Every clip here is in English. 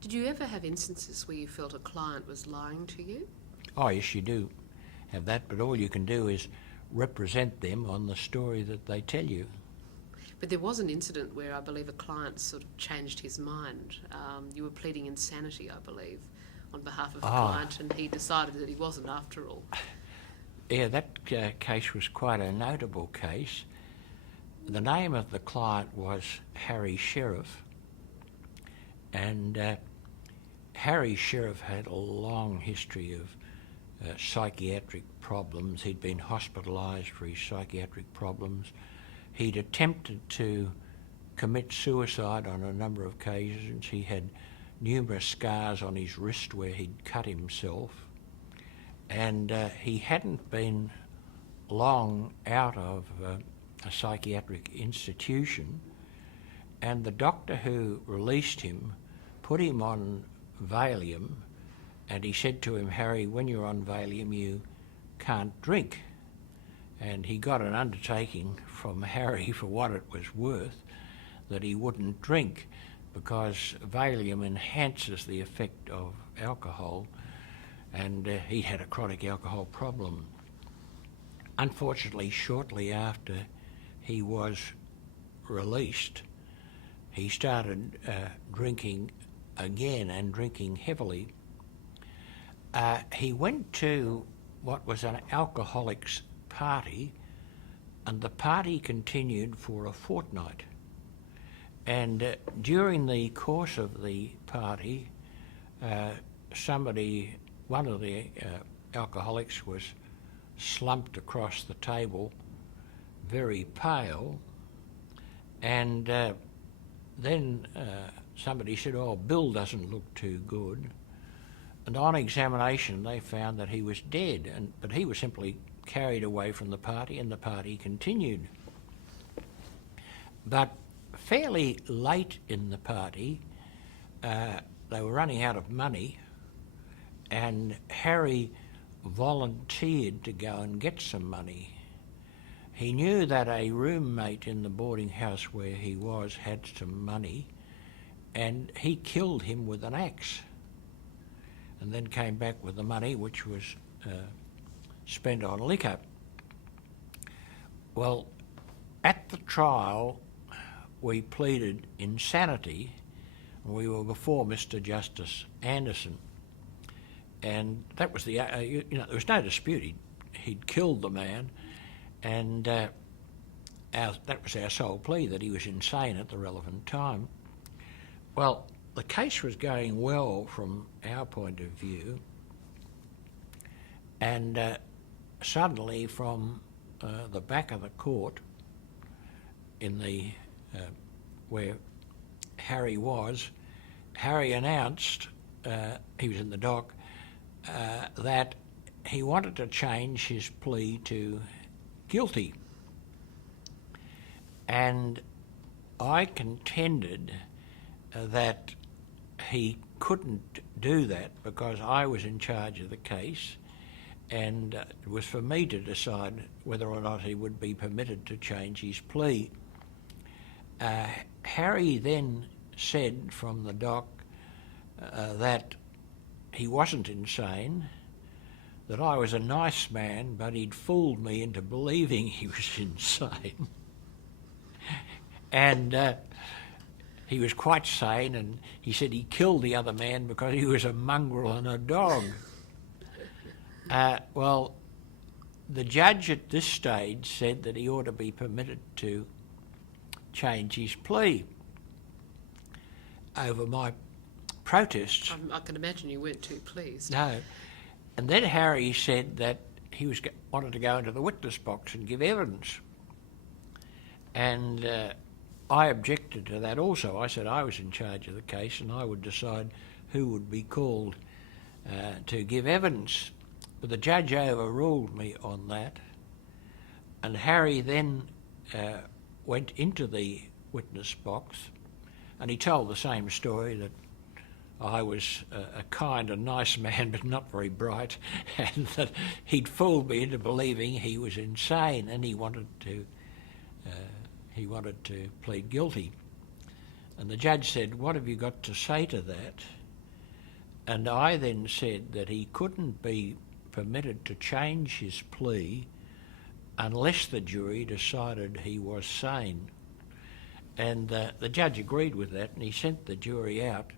Did you ever have instances where you felt a client was lying to you? Oh, yes, you do have that, but all you can do is represent them on the story that they tell you. But there was an incident where I believe a client sort of changed his mind. You were pleading insanity, I believe, on behalf of a client, and he decided that he wasn't after all. Yeah, that case was quite a notable case. The name of the client was Harry Sheriff, and Harry Sheriff had a long history of psychiatric problems. He'd been hospitalised for his psychiatric problems. He'd attempted to commit suicide on a number of occasions. He had numerous scars on his wrist where he'd cut himself, and he hadn't been long out of a psychiatric institution, and the doctor who released him put him on Valium, and he said to him, "Harry, when you're on Valium you can't drink." And he got an undertaking from Harry, for what it was worth, that he wouldn't drink because Valium enhances the effect of alcohol, and he had a chronic alcohol problem. Unfortunately, shortly after he was released, he started drinking again, and drinking heavily. He went to what was an alcoholics party, and the party continued for a fortnight. And during the course of the party, one of the alcoholics was slumped across the table, very pale, and then somebody said, "Oh, Bill doesn't look too good." And on examination they found that he was dead, but he was simply carried away from the party, and the party continued. But fairly late in the party, they were running out of money, and Harry volunteered to go and get some money. He knew that a roommate in the boarding house where he was had some money, and he killed him with an axe, and then came back with the money, which was spent on liquor. Well, at the trial we pleaded insanity. We were before Mr. Justice Anderson, and that was there was no dispute. He'd killed the man, and that was our sole plea, that he was insane at the relevant time. Well, the case was going well from our point of view, and suddenly from the back of the court, in the where Harry was, Harry announced, he was in the dock, that he wanted to change his plea to guilty. And I contended that he couldn't do that because I was in charge of the case, and it was for me to decide whether or not he would be permitted to change his plea. Harry then said from the dock that he wasn't insane, that I was a nice man, but he'd fooled me into believing he was insane. And he was quite sane, and he said he killed the other man because he was a mongrel and a dog. Well, the judge at this stage said that he ought to be permitted to change his plea over my protests. I can imagine you weren't too pleased. No. And then Harry said that he wanted to go into the witness box and give evidence. And I objected to that also. I said I was in charge of the case and I would decide who would be called to give evidence. But the judge overruled me on that. And Harry then went into the witness box, and he told the same story, that I was a kind and nice man but not very bright, and that he'd fooled me into believing he was insane, and he wanted to plead guilty. And the judge said, "What have you got to say to that?" And I then said that he couldn't be permitted to change his plea unless the jury decided he was sane. And the judge agreed with that, and he sent the jury out,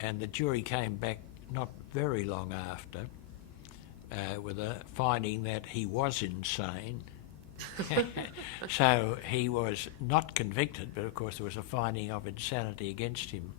and the jury came back not very long after with a finding that he was insane. So he was not convicted, but of course there was a finding of insanity against him.